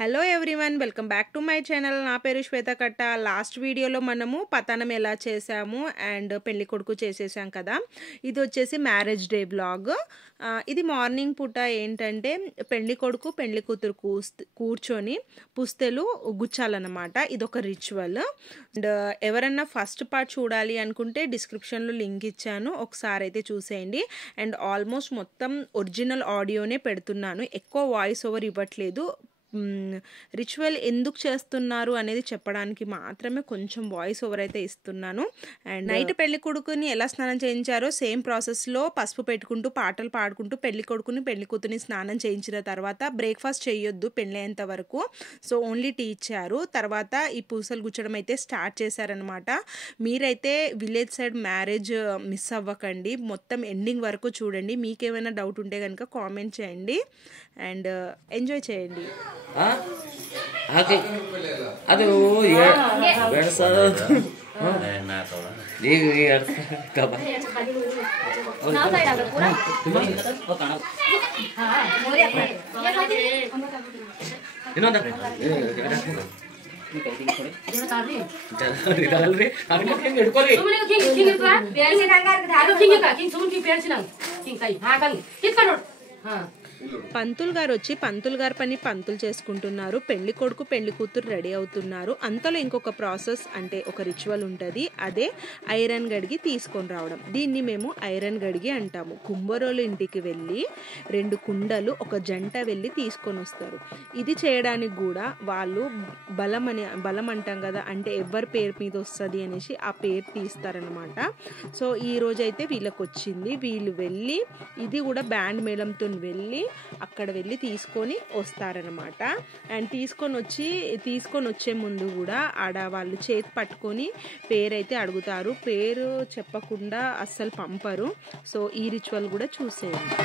Hello everyone welcome back to my channel. నా పేరు శ్వేత కట్ట. లాస్ట్ వీడియోలో మనము పతనం ఎలా చేసాము అండ్ పెళ్లి కొడుకు చేసేసాం కదా. ఇది వచ్చేసి మ్యారేజ్ డే బ్లాగ్. ఇది మార్నింగ్ పూట ఏంటంటే పెళ్లి కొడుకు పెళ్లి కూతురు కూర్చొని పుస్తెలు గుచ్చాలన్నమాట. ఇదొక రిచువల్. అండ్ ఎవరన్నా ఫస్ట్ పార్ట్ చూడాలి అనుకుంటే డిస్క్రిప్షన్లో లింక్ ఇచ్చాను, ఒకసారి అయితే చూసేయండి. అండ్ ఆల్మోస్ట్ మొత్తం ఒరిజినల్ ఆడియోనే పెడుతున్నాను, ఎక్కువ వాయిస్ ఓవర్ ఇవ్వట్లేదు. రిచువల్ ఎందుకు చేస్తున్నారు అనేది చెప్పడానికి మాత్రమే కొంచెం వాయిస్ ఓవర్ అయితే ఇస్తున్నాను. అండ్ నైట్ పెళ్లి కొడుకుని ఎలా స్నానం చేయించారో సేమ్ ప్రాసెస్లో పసుపు పెట్టుకుంటూ పాటలు పాడుకుంటూ పెళ్లి కొడుకుని పెళ్లి కూతురిని స్నానం చేయించిన తర్వాత బ్రేక్ఫాస్ట్ చేయొద్దు పెళ్ళయ్యేంత వరకు. సో ఓన్లీ టీ ఇచ్చారు. తర్వాత ఈ పూసలు గుచ్చడం అయితే స్టార్ట్ చేశారనమాట. మీరైతే విలేజ్ సైడ్ మ్యారేజ్ మిస్ అవ్వకండి, మొత్తం ఎండింగ్ వరకు చూడండి. మీకేమైనా డౌట్ ఉంటే కనుక కామెంట్ చేయండి అండ్ ఎంజాయ్ చేయండి. ಅದು పంతులు గారు వచ్చి పంతులు గారి పని పంతులు చేసుకుంటున్నారు. పెళ్లి కొడుకు పెళ్లి కూతురు రెడీ అవుతున్నారు. అంతలో ఇంకొక ప్రాసెస్ అంటే ఒక రిచువల్ ఉంటుంది, అదే ఐరన్ గడిగి తీసుకొని రావడం. దీన్ని మేము ఐరన్ గడిగి అంటాము. కుంభరోలు ఇంటికి వెళ్ళి 2 కుండలు ఒక జంట వెళ్ళి తీసుకొని వస్తారు. ఇది చేయడానికి కూడా వాళ్ళు బలం అంటాం కదా, అంటే ఎవరి పేరు మీద వస్తుంది అనేసి ఆ పేరు తీస్తారనమాట. సో ఈ రోజైతే వీళ్ళకి వచ్చింది. వీళ్ళు వెళ్ళి ఇది కూడా బ్యాండ్ మేళంతో వెళ్ళి అక్కడ వెళ్ళి తీసుకొని వస్తారనమాట. అండ్ తీసుకొని వచ్చే ముందు కూడా ఆడ వాళ్ళు చేతి పట్టుకొని పేరైతే అడుగుతారు. పేరు చెప్పకుండా అస్సలు పంపరు. సో ఈ రిచువల్ కూడా చూసేయండి.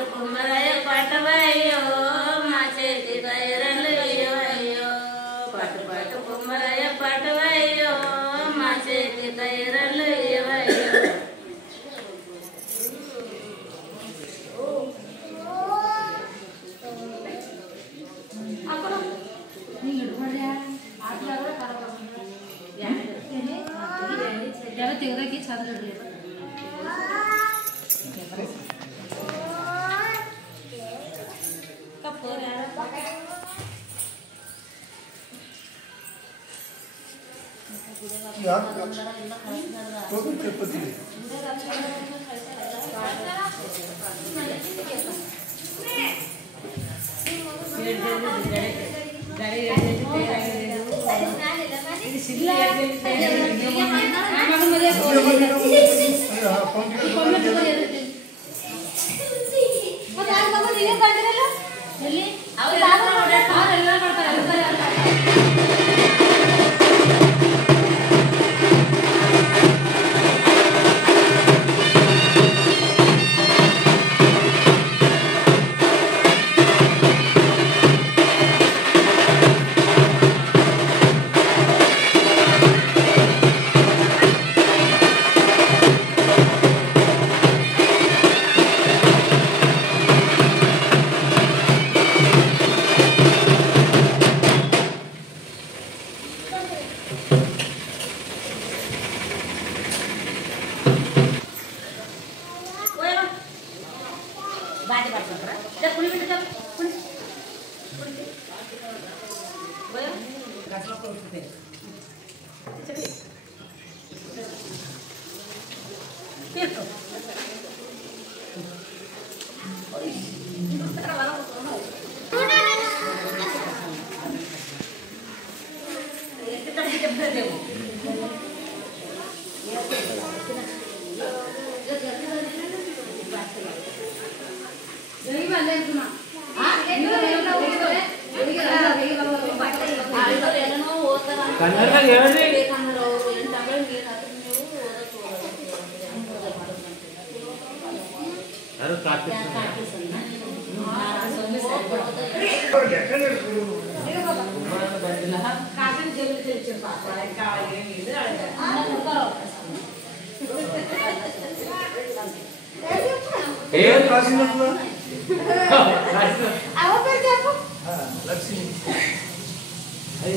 కుమ్మరయ్య పట్టవయ్యో మా చేతి కైరలు అయ్యో పట్టు పట్టు కుమ్మరయ్య పట్టవయ్యో మా చేతి కైరలు అయ్యో తెగదకి చదవలేదు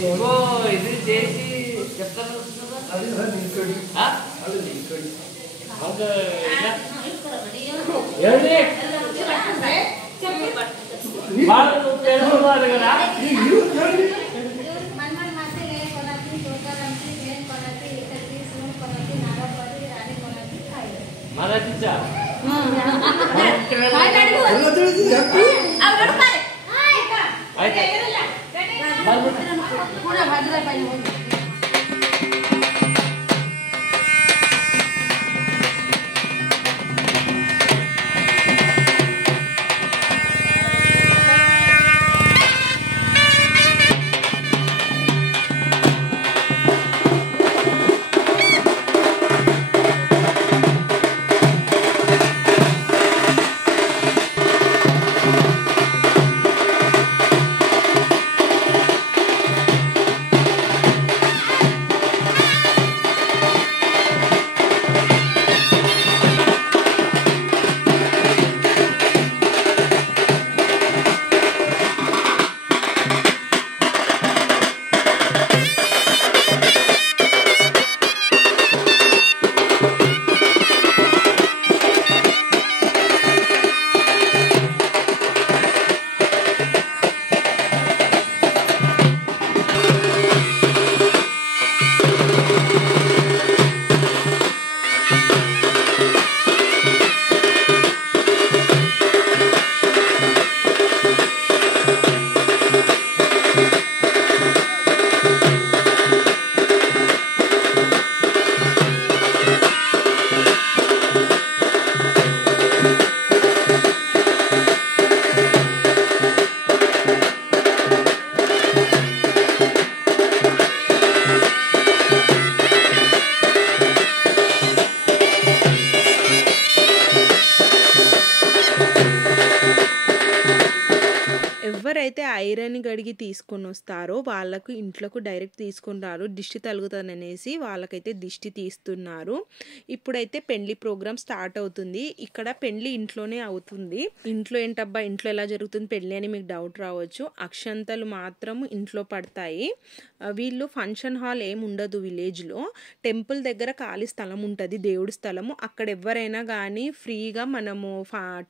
ఏమో ఇది చేసి చెప్తాను కదా మరాఠీచా పెళ్ళికి తీసుకొని వస్తారో వాళ్ళకు ఇంట్లోకి డైరెక్ట్ తీసుకొని రారు, దిష్టి తగులుతుందనేసి వాళ్ళకైతే దిష్టి తీస్తున్నారు. ఇప్పుడైతే పెళ్లి ప్రోగ్రామ్ స్టార్ట్ అవుతుంది. ఇక్కడ పెళ్లి ఇంట్లోనే అవుతుంది. ఇంట్లో ఏంటబ్బా ఇంట్లో ఎలా జరుగుతుంది పెళ్ళి అని మీకు డౌట్ రావచ్చు. అక్షంతలు మాత్రం ఇంట్లో పడతాయి. వీళ్ళు ఫంక్షన్ హాల్ ఏమి ఉండదు విలేజ్లో. టెంపుల్ దగ్గర ఖాళీ స్థలం ఉంటుంది, దేవుడి స్థలము. అక్కడ ఎవరైనా కానీ ఫ్రీగా మనము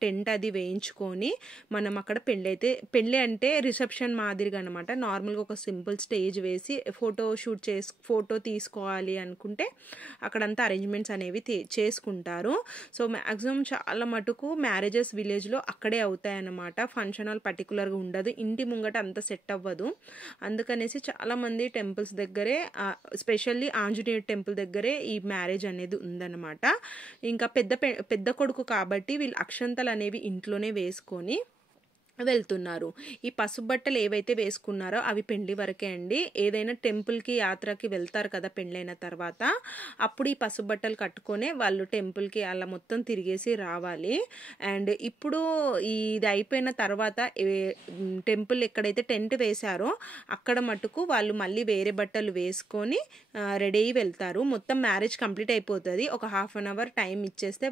టెంట్ అది వేయించుకొని మనం అక్కడ పెళ్ళి అంటే రిసెప్షన్ మాదిరిగా అనమాట. నార్మల్గా ఒక సింపుల్ స్టేజ్ వేసి ఫోటో తీసుకోవాలి అనుకుంటే అక్కడంతా అరేంజ్మెంట్స్ అనేవి చేసుకుంటారు. సో మ్యాక్సిమం చాలా మటుకు మ్యారేజెస్ విలేజ్లో అక్కడే అవుతాయన్నమాట. ఫంక్షన్ హాల్ పర్టికులర్గా ఉండదు, ఇంటి ముంగట అంత సెట్ అవ్వదు. అందుకనేసి చాలామంది టెంపుల్స్ దగ్గరే, స్పెషల్లీ ఆంజనేయ టెంపుల్ దగ్గరే ఈ మ్యారేజ్ అనేది ఉందన్నమాట. ఇంకా పెద్ద కొడుకు కాబట్టి వీళ్ళు అక్షంతలు అనేవి ఇంట్లోనే వేసుకొని వెళ్తున్నారు. ఈ పసుపు బట్టలు ఏవైతే వేసుకున్నారో అవి పెళ్లి వరకే అండి. ఏదైనా టెంపుల్కి యాత్రకి వెళ్తారు కదా పెళ్ళైన తర్వాత, అప్పుడు ఈ పసుపు బట్టలు కట్టుకొని వాళ్ళు టెంపుల్కి అలా మొత్తం తిరిగేసి రావాలి. అండ్ ఇప్పుడు ఇది అయిపోయిన తర్వాత టెంపుల్ ఎక్కడైతే టెంట్ వేశారో అక్కడ మటుకు వాళ్ళు మళ్ళీ వేరే బట్టలు వేసుకొని రెడీ అయ్యి వెళ్తారు. మొత్తం మ్యారేజ్ కంప్లీట్ అయిపోతుంది. ఒక ½ అన్ అవర్ టైం ఇచ్చేస్తే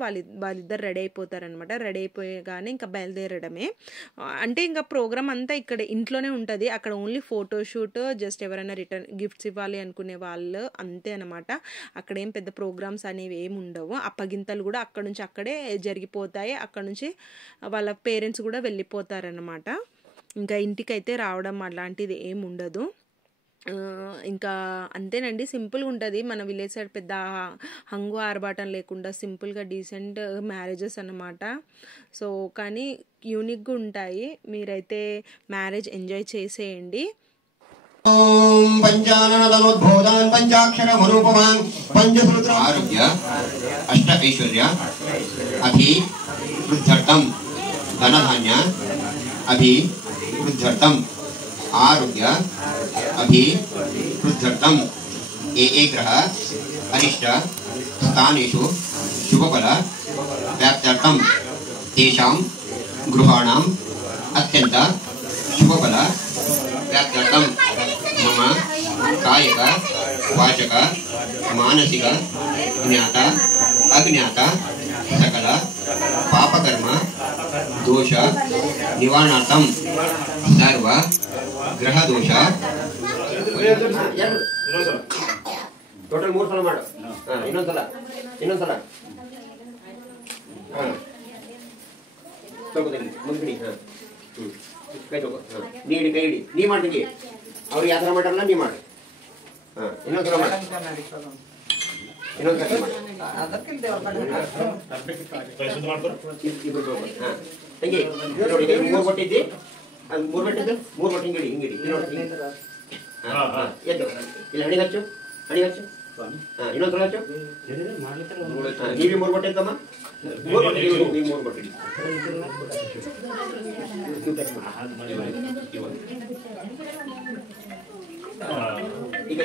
వాళ్ళిద్దరు రెడీ అయిపోతారనమాట. రెడీ అయిపోయగానే ఇంకా బయలుదేరడమే. అంటే ఇంకా ప్రోగ్రామ్ అంతా ఇక్కడ ఇంట్లోనే ఉంటుంది. అక్కడ ఓన్లీ ఫోటోషూట్, జస్ట్ ఎవరైనా రిటర్న్ గిఫ్ట్స్ ఇవ్వాలి అనుకునే వాళ్ళు అంతే అనమాట. అక్కడేం పెద్ద ప్రోగ్రామ్స్ అనేవి ఏమి ఉండవు. అప్పగింతలు కూడా అక్కడ నుంచి అక్కడే జరిగిపోతాయి. అక్కడ నుంచి వాళ్ళ పేరెంట్స్ కూడా వెళ్ళిపోతారనమాట. ఇంకా ఇంటికైతే రావడం అలాంటిది ఏమి ఉండదు. ఇంకా అంతేనండి, సింపుల్గా ఉంటుంది. మన విలేజ్ సైడ్ పెద్ద హంగు ఆర్భాటం లేకుండా సింపుల్గా డీసెంట్ మ్యారేజెస్ అన్నమాట. సో కానీ యూనిక్గా ఉంటాయి. మీరైతే మ్యారేజ్ ఎంజాయ్ చేసేయండి. పంచాననోద్బోధాన్ పంచాక్షరమరూపమాన్ పంచసూత్ర ఆరోగ్య అష్ట ఐశ్వర్య అభివృద్ధ్యర్థం ధనధాన్య అభివృద్ధ్యర్థం ఆరోగ్య అభివృద్ధ్యర్థం ఏ గ్రహ అరిష్ట స్థానేషు శుభఫల వ్యాప్త్యర్థం తేషాం గృహాణాం అత్యంత శుభఫల వ్యాప్త్యర్థం మమ కాయక వాచక మానసిక జ్ఞాత అజ్ఞాత సకల పాపకర్మ దోష నివారణార్థం సర్వ గ్రహ దోష ಟೋಟಲ್ 3 ಸಲ ಮಾಡು. ಇನ್ನೊಂದ್ಸಲ ತಗೋತೀನಿ ಮುಂದ್ಗಡಿ. ಕೈ ತಗೋ, ಕೈ ಹಿಡಿ. ನೀ ಮಾಡ್ತೀನಿ, ಅವ್ರಿಗೆ ಯಾವ ಥರ ಮಾಡಲ್ಲ ನೀ ಮಾಡಿ. ಇನ್ನೊಂದ್ಸಲ ಮಾಡಿ, ಇನ್ನೊಂದ್ಸಲ ಮಾಡಿ. ತಂಗಿ ನೋಡಿ, 3 ಕೊಟ್ಟಿದ್ದಿ, ಅದು 3 ಕೊಟ್ಟಿದ್ದು 3 ಕೊಟ್ಟು ಹಿಂಗಿಡಿ ನೋಡಿ. ಎದ್ದು ಇಲ್ಲಿ ಹಣಿ ಹಚ್ಚು. ಇನ್ನೊಂದ್ಸಲ ಹಚ್ಚು. ನೀವೇ 3 ಕೊಟ್ಟಿದ್ದಮ್ಮ, 3 ಕೊಟ್ಟಿದ್ದೀವಿ. ನೀವು 3 ಕೊಟ್ಟಿದ್ದೀವಿ. ಈಗ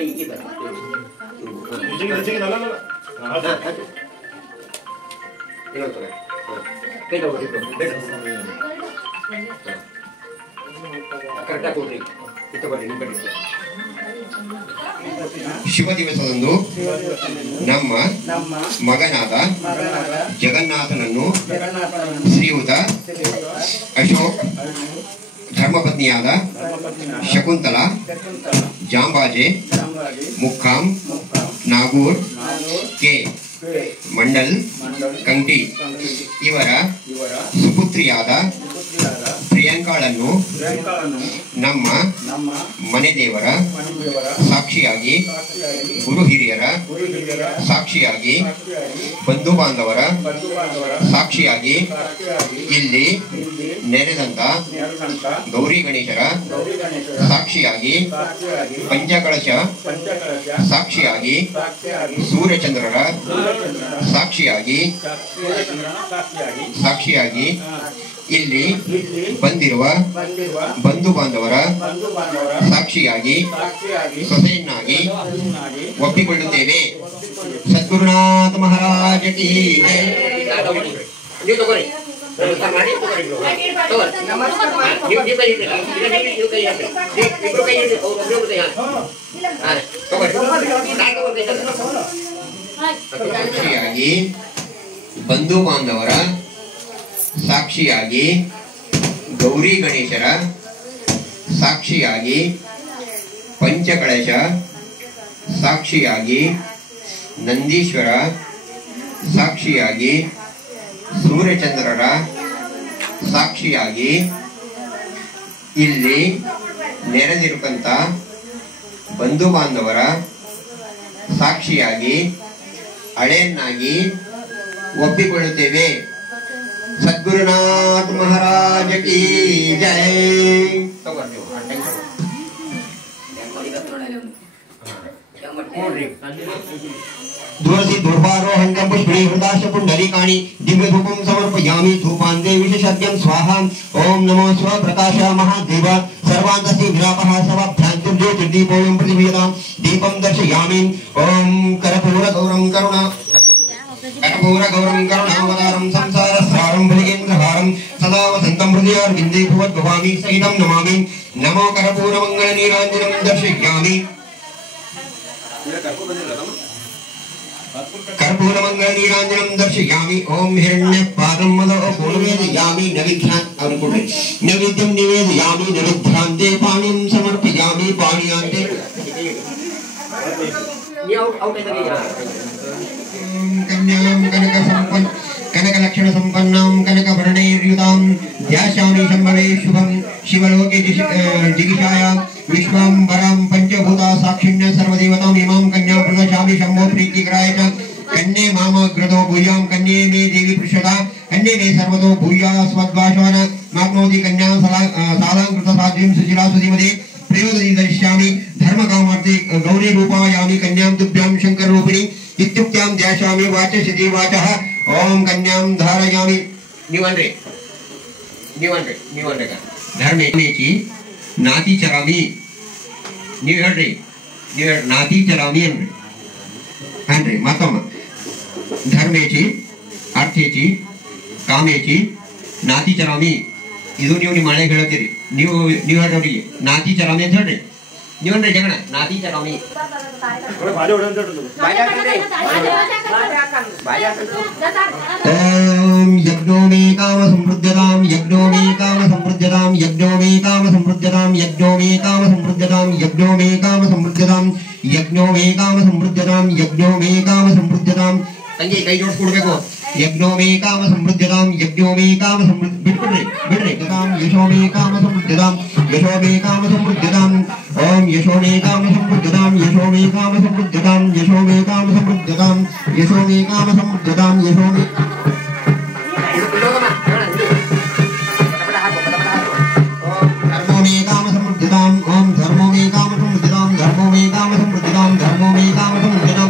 ಇನ್ನೊಂದ್ಸಲ ಕೈ ತಗೊಳ್ಳಿ, ಕರೆಕ್ಟಾಗಿ ಕೊಡ್ರಿ. ಇತ್ತಗೊಳ್ರಿ ನಿಮ್ಮ ಕಡೆ. ಶುಭ ದಿವಸದಂದು ನಮ್ಮ ಮಗನಾದ ಜಗನ್ನಾಥನನ್ನು ಶ್ರೀಯುತ ಅಶೋಕ್ ಧರ್ಮಪತ್ನಿಯಾದ ಶಕುಂತಲ ಜಾಂಬಾಜೆ ಮುಕ್ಕಾಂ ನಾಗೂರ್ ಕೆ ಮಂಡಲ್ ಕಂಟಿ ಇವರ ಸುಪುತ್ರಿಯಾದ ಪ್ರಿಯಾಂಕಾಳನ್ನು ನಮ್ಮ ಮನೆ ದೇವರ ಸಾಕ್ಷಿಯಾಗಿ, ಗುರು ಹಿರಿಯರ ಸಾಕ್ಷಿಯಾಗಿ, ಬಂಧು ಬಾಂಧವರ ಸಾಕ್ಷಿಯಾಗಿ, ಇಲ್ಲಿ ನೆರೆದಂತ ಗೌರಿ ಗಣೇಶರ ಸಾಕ್ಷಿಯಾಗಿ, ಪಂಚಕಳಶ ಸಾಕ್ಷಿಯಾಗಿ, ಸೂರ್ಯಚಂದ್ರರ ಸಾಕ್ಷಿಯಾಗಿ ಇಲ್ಲಿ ಬಂದಿರುವ ಬಂಧು ಬಾಂಧವರ ಸಾಕ್ಷಿಯಾಗಿ ಸೊಸೆಯನ್ನಾಗಿ ಒಪ್ಪಿಕೊಳ್ಳುತ್ತೇವೆ. ಸದ್ಗುರುನಾಥ ಮಹಾರಾಜ ಕೀ ಜೈ. ನಮಸ್ಕಾರ ಮಾಡಿ ನೀವು ಕೈ ಇದ್ದೀರಾ ನೀವು ಕೈ ಹಾಕಿ ಇಬ್ರು ಕೈ ಹಿಡಿದು ಒಬ್ಬರು ಕೈ ಹಾಕಿ ಸಾಕ್ಷಿಯಾಗಿ ಬಂಧು ಬಾಂಧವರ ಸಾಕ್ಷಿಯಾಗಿ ಗೌರಿ ಗಣೇಶರ ಸಾಕ್ಷಿಯಾಗಿ ಪಂಚಕಳಶ ಸಾಕ್ಷಿಯಾಗಿ ನಂದೀಶ್ವರ ಸಾಕ್ಷಿಯಾಗಿ ಸೂರ್ಯಚಂದ್ರರ ಸಾಕ್ಷಿಯಾಗಿ ಇಲ್ಲಿ ನೆರೆದಿರುವಂತ ಬಂಧು ಬಾಂಧವರ ಸಾಕ್ಷಿಯಾಗಿ ಹಳೆಯನ್ನಾಗಿ ಒಪ್ಪಿಕೊಳ್ಳುತ್ತೇವೆ. ಸದ್ಗುರುನಾಥ ಮಹಾರಾಜ ಕಿ ಜೈ. दूरसी दुर्वारोहणं पुष्पे हृदाश पुंडरीकाणि दिव्यधूपं समर्पयामि धूपान्ते विशेषज्ञं स्वाहा. ओम नमो स्वप्रकाश महादेव सर्वान्तस्य विरापः सर्वभ्रान्तिं ज्योतिर्दीपोऽयं प्रतिभीयतां दीपं दर्शयामि. ओम कर्पूरगौरं करुणावतारं संसारसारं भुजगेन्द्रहारं सदा वसन्तं हृदयारविन्दे भुवद्भवामि सहितं नमामि. नमो कर्पूरमङ्गलनीराञ्जनं दर्शयामि. कर्पूरमङ्गलनीराञ्जनं दर्शयामि. ओम हिरण्यपादं मदो पूर्वेदयामि नैवेद्यं निवेदयामि नैवेद्यान्ते पाणिं समर्पयामि पाणियान्ते कन्यां कनकलक्षण संपन्नां कनकवर्णैर्युतां ध्यायामि शम्भवे शुभं शिवलोके जिगीषाय विश्वाम्बरां पंचभूता साक्षिण्य सर्वदेवतां इमां कन्यां प्रदर्शयामि शम्भो प्रीतिकराय च. कन्ये मामग्रतो भूयां कन्ये मे देवी पृष्ठता कन्ये मे सर्वतो भूया स्वद्भाषान माप्नोति कन्यां सालांकृत साध्वीं सुशिला सुधिमते प्रयोदति दर्शयामि. धर्मकामार्थे गौरी रूपायामि कन्यां तुभ्यां शंकर रूपिणी इत्युक्त्यां ध्यायामि वाचसिति वाचः. ओम कन्यां धारयामि. निवन्रे धर्मेची नाती चरामी ನೀವು ಹೇಳ್ರಿ ನಾತಿ ಚಲಾಮಿ ಅನ್ರಿ ಮತ್ತೊಮ್ಮ ಧರ್ಮೇಚಿ ಅರ್ಥೇಚಿ ಕಾಮೇಚಿ ನಾತಿ ಚಲಾಮಿ ಇದು ನೀವು ನಿಮ್ಮ ಮನೆಗೆ ಹೇಳ್ತೀರಿ. ನೀವು ಹೇಳ್ರಿ ನಾತಿ ಚಲಾಮಿ ಅಂತ ಹೇಳ್ರಿ. ನೀವನ್ರಿ ಜಗಣ ನಾತಿ ಚಲಾಮಿ ओम यज्ञो मे काम समृद्धतां यज्ञो मे काम समृद्धतां यज्ञो मे काम समृद्धतां यज्ञो मे काम समृद्धतां यज्ञो मे काम समृद्धतां यज्ञो मे काम समृद्धतां यज्ञो मे काम समृद्धतां ತಂಗಿ ಕೈ ಜೋಡಿಸ್ಕೊಡ್ಬೇಕು. यज्ञो मे काम समृद्धतां यज्ञो मे काम बिड्रे तां यशो मे काम समृद्धतां यशो मे काम समृद्धतां. ओम यशो मे काम समृद्धतां यशो मे काम समृद्धतां यशो मे काम समृद्धतां यशो मे काम समृद्धतां यशो मे धर्मो मे काम समृद्धतां. ओम धर्मो मे काम समृद्धतां धर्मो मे काम समृद्धतां धर्मो मे काम समृद्धतां.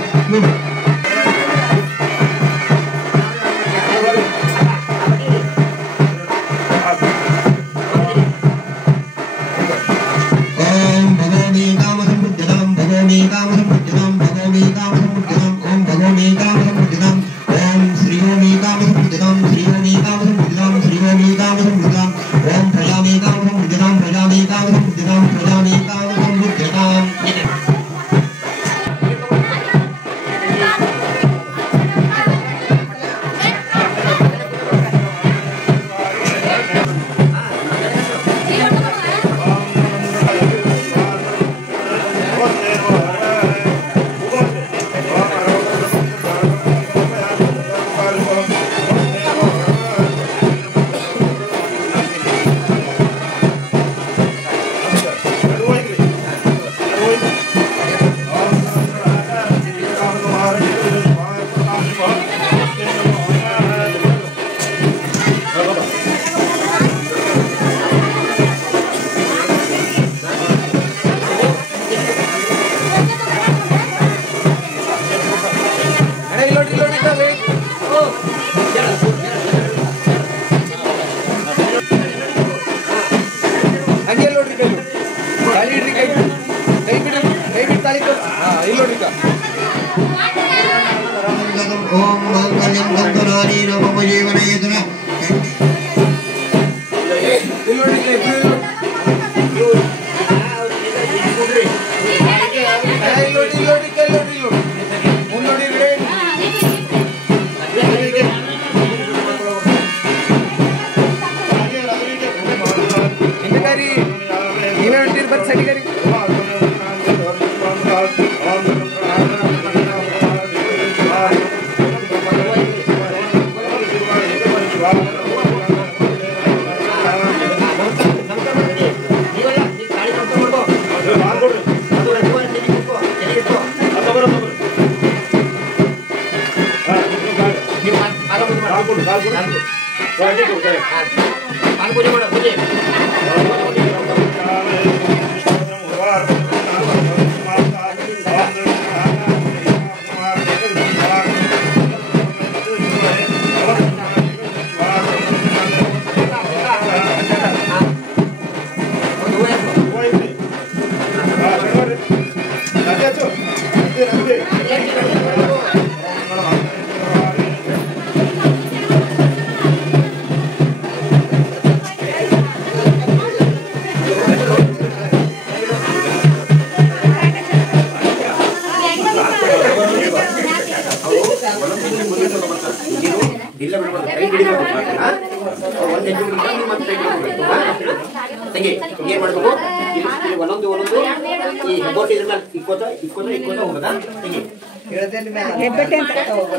ओम मंगलम गंधनानी नमो जीवनयेतन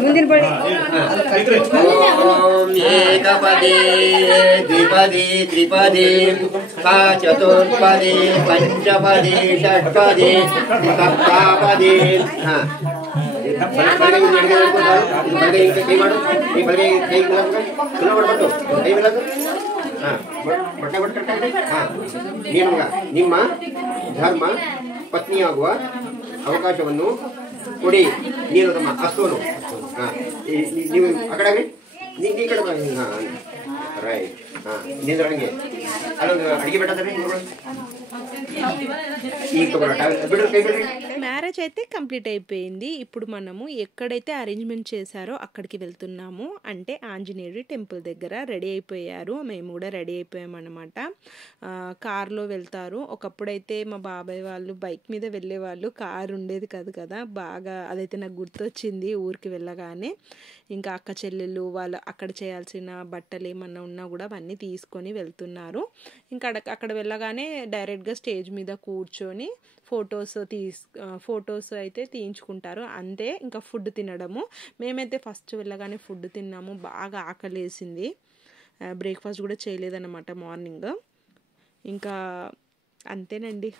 ಮುಂದಿನ ಬಳಿ ಏಕಪದೇ ದ್ವಿಪದೇ ತ್ರಿಪದೇ ಚತುರ್ಪದೇ ಪಂಚಪದೇ ಷಟ್ಪದೇ ಸಪ್ತಪದೇ ಕೈ ಮಾಡು ಈ ಬಲಗೈ ಕೈ ಚಲೋ ಮಾಡ್ಬಿಟ್ಟು ಕೈ ಬಿಡೋದು ಬಟ್ಟೆ ಬಟ್ಟೆ ನಿಮ್ಗ ನಿಮ್ಮ ಧರ್ಮ ಪತ್ನಿಯಾಗುವ ಅವಕಾಶವನ್ನು ಕೊಡಿ. ನೀನು ತಮ್ಮ ಅಸ್ತೋನು ನೀವು ಆ ಕಡೆ ನೀ ಕಡೆ ರೈಟ್ ನಿಂದ್ರಂಗೆ ಅಲ್ಲೊಂದು ಅಡಿಗೆ ಬಿಟ್ಟದ್ರೆ ಈಗ ಬಿಡ್ರಿ ಕೈ ಬಿಡ್ರಿ. మ్యారేజ్ అయితే కంప్లీట్ అయిపోయింది. ఇప్పుడు మనము ఎక్కడైతే అరేంజ్మెంట్ చేశారో అక్కడికి వెళ్తున్నాము. అంటే ఆంజనేయుడి టెంపుల్ దగ్గర రెడీ అయిపోయారు. మేము కూడా రెడీ అయిపోయామన్నమాట. కార్లో వెళ్తారు. ఒకప్పుడైతే మా బాబాయ్ వాళ్ళు బైక్ మీద వెళ్ళేవాళ్ళు, కారు ఉండేది కాదు కదా. బాగా అదైతే నాకు గుర్తొచ్చింది ఊరికి వెళ్ళగానే. ఇంకా అక్క చెల్లెళ్ళు వాళ్ళు అక్కడ చేయాల్సిన బట్టలు ఏమన్నా ఉన్నా కూడా అవన్నీ తీసుకొని వెళ్తున్నారు. ఇంకా అక్కడ వెళ్ళగానే డైరెక్ట్గా స్టేజ్ మీద కూర్చొని ఫొటోస్ అయితే తీయించుకుంటారు. అంతే, ఇంకా ఫుడ్ తినడము. మేమైతే ఫస్ట్ వెళ్ళగానే ఫుడ్ తిన్నాము. బాగా ఆకలేసింది. బ్రేక్ఫాస్ట్ కూడా చేయలేదన్నమాట మార్నింగ్. ఇంకా అంతేనండి.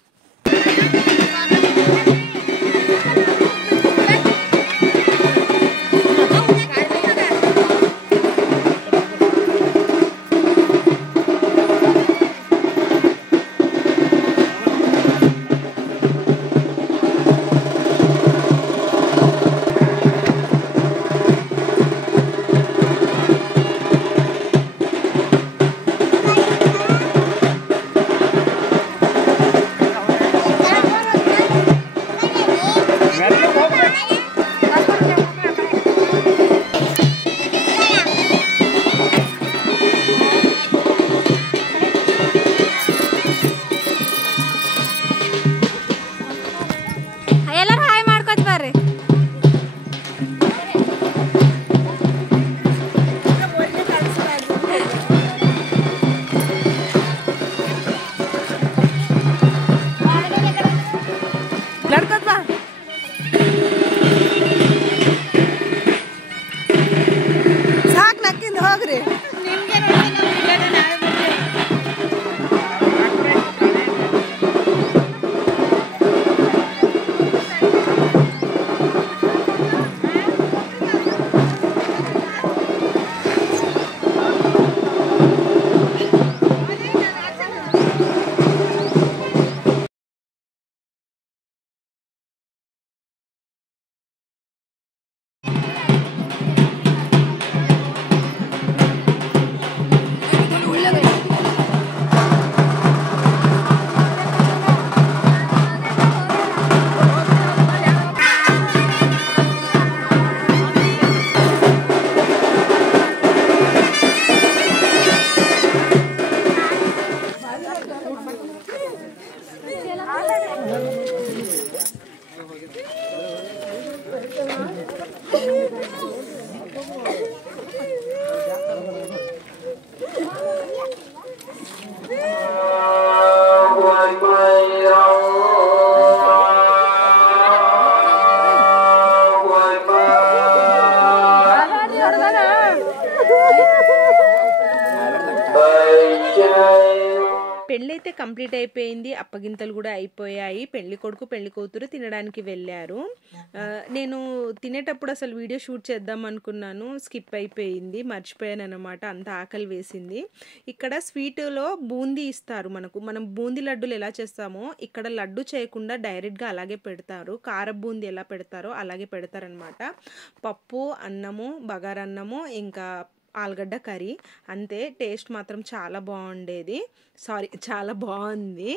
కంప్లీట్ అయిపోయింది, అప్పగింతలు కూడా అయిపోయాయి. పెళ్లి కొడుకు పెళ్లి కూతురు తినడానికి వెళ్ళారు. నేను తినేటప్పుడు అసలు వీడియో షూట్ చేద్దాం అనుకున్నాను, స్కిప్ అయిపోయింది, మర్చిపోయాను అనమాట, అంత ఆకలి వేసింది. ఇక్కడ స్వీట్లో బూందీ ఇస్తారు మనకు. మనం బూందీ లడ్డూలు ఎలా చేస్తామో ఇక్కడ లడ్డు చేయకుండా డైరెక్ట్గా అలాగే పెడతారు. కార బూందీ ఎలా పెడతారో అలాగే పెడతారనమాట. పప్పు, అన్నము, బగారన్నము, ఇంకా ఆలుగడ్డ కర్రీ, అంతే. టేస్ట్ మాత్రం చాలా బాగుండేది, చాలా బాగుంది.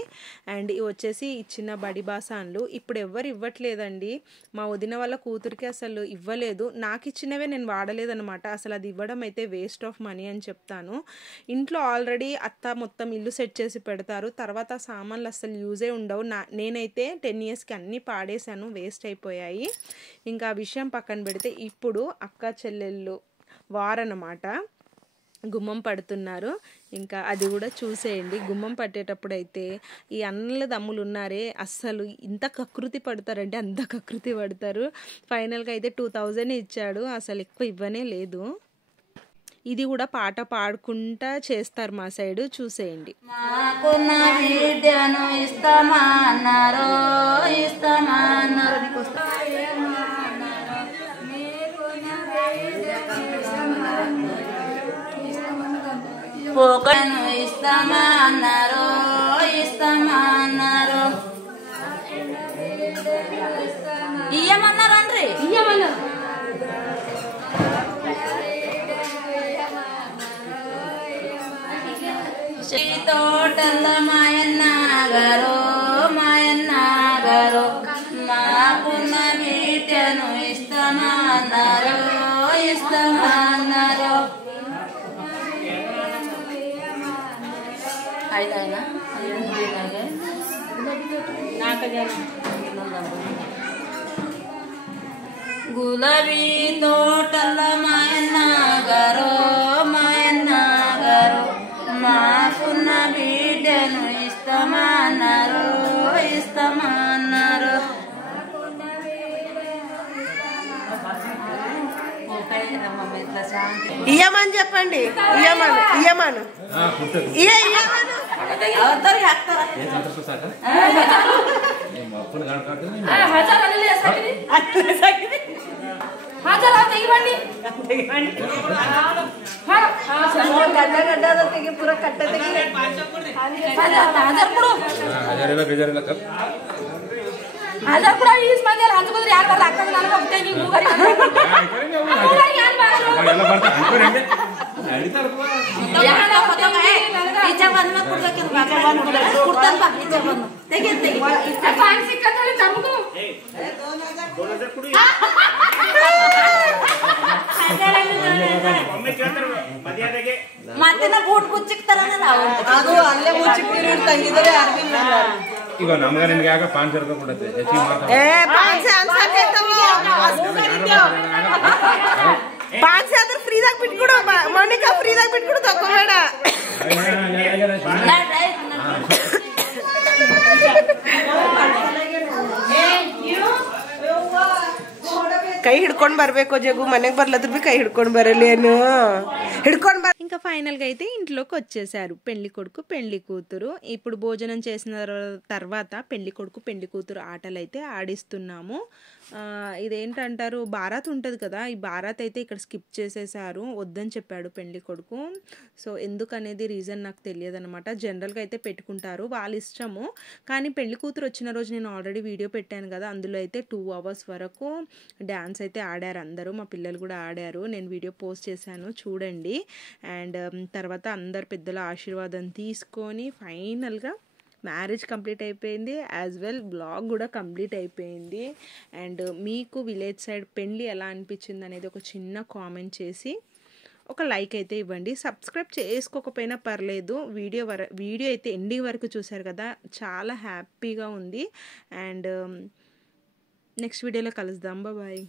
అండ్ ఇవి వచ్చేసి ఇచ్చిన బడి బాసాన్లు. ఇప్పుడు ఎవ్వరు ఇవ్వట్లేదండి, మా వదిన వాళ్ళ కూతురికి అసలు ఇవ్వలేదు. నాకు ఇచ్చినవే నేను వాడలేదనమాట. అసలు అది ఇవ్వడం అయితే వేస్ట్ ఆఫ్ మనీ అని చెప్తాను. ఇంట్లో ఆల్రెడీ అత్త మొత్తం ఇల్లు సెట్ చేసి పెడతారు, తర్వాత సామాన్లు అసలు యూజే ఉండవు. నేనైతే 10 ఇయర్స్కి అన్నీ పాడేశాను, వేస్ట్ అయిపోయాయి. ఇంకా ఆ విషయం పక్కన పెడితే ఇప్పుడు అక్క చెల్లెళ్ళు వారనమాట గుమ్మం పడుతున్నారు. ఇంకా అది కూడా చూసేయండి. గుమ్మం పట్టేటప్పుడు అయితే ఈ అన్నల దమ్ములు ఉన్నారే అస్సలు ఇంత కకృతి పడతారంటే అంత కకృతి పడతారు. ఫైనల్గా అయితే 2000 ఇచ్చాడు, అసలు ఎక్కువ ఇవ్వనే లేదు. ఇది కూడా పాట పాడుకుంటా చేస్తారు మా సైడు, చూసేయండి. మాకున్న విద్యను ఇస్తామన్నారు, పోకను ఇస్తామన్నారు, ఇయ్యమన్నారండ్రి, తోటల మాయన్న గారు మాకున్న విద్యను ఇస్తామన్నారు. గులాబీ తోటల మాయన్న గారు మాకున్న బిడ్డను ఇస్తామన్నారు. ఇయ్యమని చెప్పండి, ఇయ్యమను ತೆಗಿ ಪೂರ ಕಟ್ಟ ತೆಗಿ हजार ಕೂಡ ಯೂಸ್ ಮಾಡಿ ಹಂಚ್ಕೋದ್ರೆ ಯಾರು ಬರಲ್ಲ ಅಕ್ಕ ನಾನು ಹೋಗ್ತೇನೆ ನೀವು ಮೂಗರಿ ಯಾರು ಬರಲ್ಲ ಎಲ್ಲ ಬರ್ತಾ ಅನ್ಕೋರಂಡೆ ಯಾರ ಫೋಟೋ ಈಚೆ ಬಂದ ಕೊಡ್ಬೇಕು ಕೊಡ್ತಾನ ಬಾ ಈಚೆ ಬಂದು ತೆಗಿ ಪಾನ್ ಸಿಕ್ಕತ್ತಲ್ಲ ತಮಗೂ 2000 ಕೊಡಿ ಮತ್ತೆ ನಾ ಬೂಟ್ ಮುಚ್ಚಿಕ್ತಾರಲ್ಲ ನಾವು ಅದು ಅಲ್ಲೇ ಮುಚ್ಚಿಕ್ತಿರು ತಂಗಿದರೆ ಅರ್ಬಿಲ್ಲ ಈಗ ನಮಗೆ ನಿಮಗೆ ಆಗ 500 ರೂಪಾಯಿ ಕೊಡುತ್ತೆ ಹೆಚ್ಚಿಗೆ ಮಾಡ್ತಾರೆ ಏ 500 ಅನ್ಸಕೈತವ ಪಾಂಚ್ ಆದ್ರೆ ಫ್ರೀದಾಗ ಬಿಟ್ಕೊಡು ಮೋನಿಕಾ ಫ್ರೀದಾಗ ಬಿಟ್ಕೊಡು ತಗೋಬೇಡ ಕೈ ಹಿಡ್ಕೊಂಡು ಬರಬೇಕು ಜಗು ಮನೆಗೆ ಬರ್ಲದ್ರ ಬಿ ಕೈ ಹಿಡ್ಕೊಂಡು ಬರಲೇನು ಹಿಡ್ಕೊಂಡು ಬರ. ఇంకా ఫైనల్గా అయితే ఇంట్లోకి వచ్చేసారు పెళ్లి కొడుకు పెళ్లి కూతురు. ఇప్పుడు భోజనం చేసిన తర్వాత పెళ్లి కొడుకు పెళ్లి కూతురు ఆటలు అయితే ఆడిస్తున్నాము. ఇదేంటంటారు బారాత్ ఉంటుంది కదా, ఈ బారాత్ అయితే ఇక్కడ స్కిప్ చేసేసారు, వద్దని చెప్పాడు పెళ్లి కొడుకు. సో ఎందుకనేది రీజన్ నాకు తెలియదు అనమాట. జనరల్గా అయితే పెట్టుకుంటారు, వాళ్ళ ఇష్టము. కానీ పెళ్లి కూతురు వచ్చిన రోజు నేను ఆల్రెడీ వీడియో పెట్టాను కదా, అందులో అయితే 2 hours వరకు డ్యాన్స్ అయితే ఆడారు అందరూ, మా పిల్లలు కూడా ఆడారు. నేను వీడియో పోస్ట్ చేశాను చూడండి. అండ్ తర్వాత అందరు పెద్దల ఆశీర్వాదం తీసుకొని ఫైనల్గా మ్యారేజ్ కంప్లీట్ అయిపోయింది, యాజ్ వెల్ బ్లాగ్ కూడా కంప్లీట్ అయిపోయింది. అండ్ మీకు విలేజ్ సైడ్ పెళ్ళి ఎలా అనిపించింది అనేది ఒక చిన్న కామెంట్ చేసి ఒక లైక్ అయితే ఇవ్వండి. సబ్స్క్రైబ్ చేసుకోకపోయినా పర్లేదు, వీడియో అయితే ఎండింగ్ వరకు చూసారు కదా, చాలా హ్యాపీగా ఉంది. అండ్ నెక్స్ట్ వీడియోలో కలుద్దాం, బాయ్.